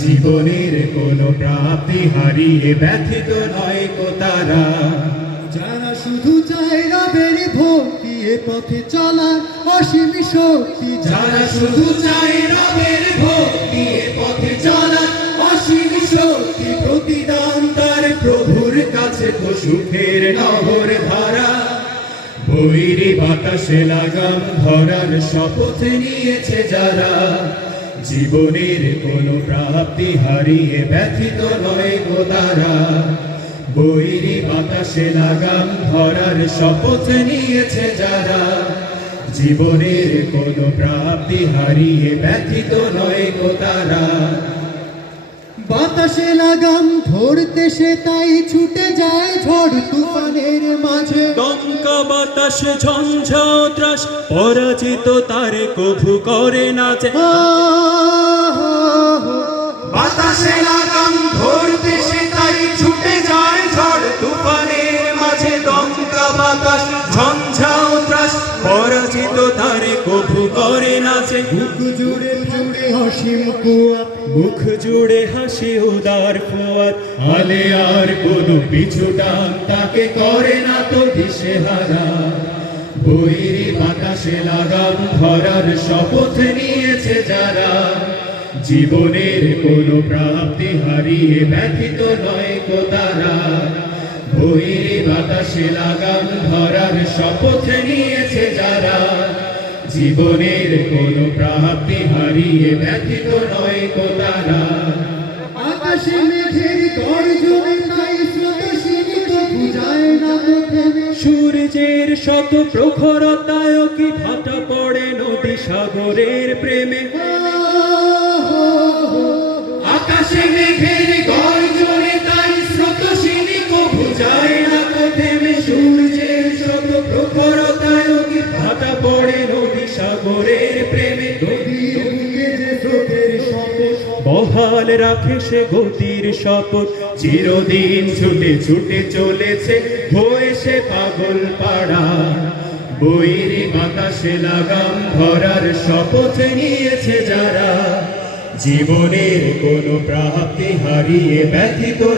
জীবনের কোনো প্রাপ্তি হারিয়ে ব্যথিত নয় কো তারা। যারা শুধু চায় রবের ভক্তি এ পথে চলা অসীম শক্তি যারা শুধু চায় রবের ভক্তি এ পথে চলা অসীম শক্তি প্রতিদান তার প্রভুর কাছে তো সুখের নহর ধারা। বৈরি বাতাসে লাগাম ধরার শপথ নিয়েছে যারা। জীবনের কোনো প্রাপ্তি হারিয়ে ব্যথিত নয় গো তারা। বৈরি বাতাসে লাগাম ধরার শপথ নিয়েছে যারা। জীবনের কোনো প্রাপ্তি হারিয়ে ব্যথিত নয় গো তারা। বাতাসে লাগাম ধরতে সে তাই ছুটে যায় ঝড় তুফানের মাঝে। বাতাস ঝঞ্ঝা ত্রাস পরাজিত তারে কভু করে নাচে বাতাসে লাগাম ধরতে সে তাই ছুটে যায় ঝড় তুফানের মাঝে দমকা বাতাস ঝঞ্ঝা ত্রাস পরাজিত তারে কভু করে নাচে বুক জুড়ে জুড়ে অসীম কুয়া মুখ জুড়ে হাসি উদার ফোয়ার, আলে আর কোনো পিছু টান তাকে করে না তো দিশে হারা বৈরি বাতাসে লাগাম ধরার শপথ নিয়েছে যারা। জীবনের কোনো প্রাপ্তি হারিয়ে ব্যথিত নয় কো তারা। বৈরি বাতাসে লাগাম ধরার শপথ নিয়েছে যারা। জীবনের কোন প্রাপ্তি হারিয়ে ব্যথিত নয় কো তারা। আকাশে মেঘের গর্জনে তাই স্রোত সীমিত বুঝায় না সূর্যের শত প্রখরতায় কি ভাটা পড়ে নদী সাগরের প্রেমে। সাগরের প্রেমে বহাল রাখে সে গতির শপথ। চিরদিন ছুটে ছুটে চলেছে হয়ে সে পাগল পাড়া। বৈরি বাতাসে লাগাম ধরার শপথ নিয়েছে যারা। জীবনের কোনো প্রাপ্তি হারিয়ে ব্যথিত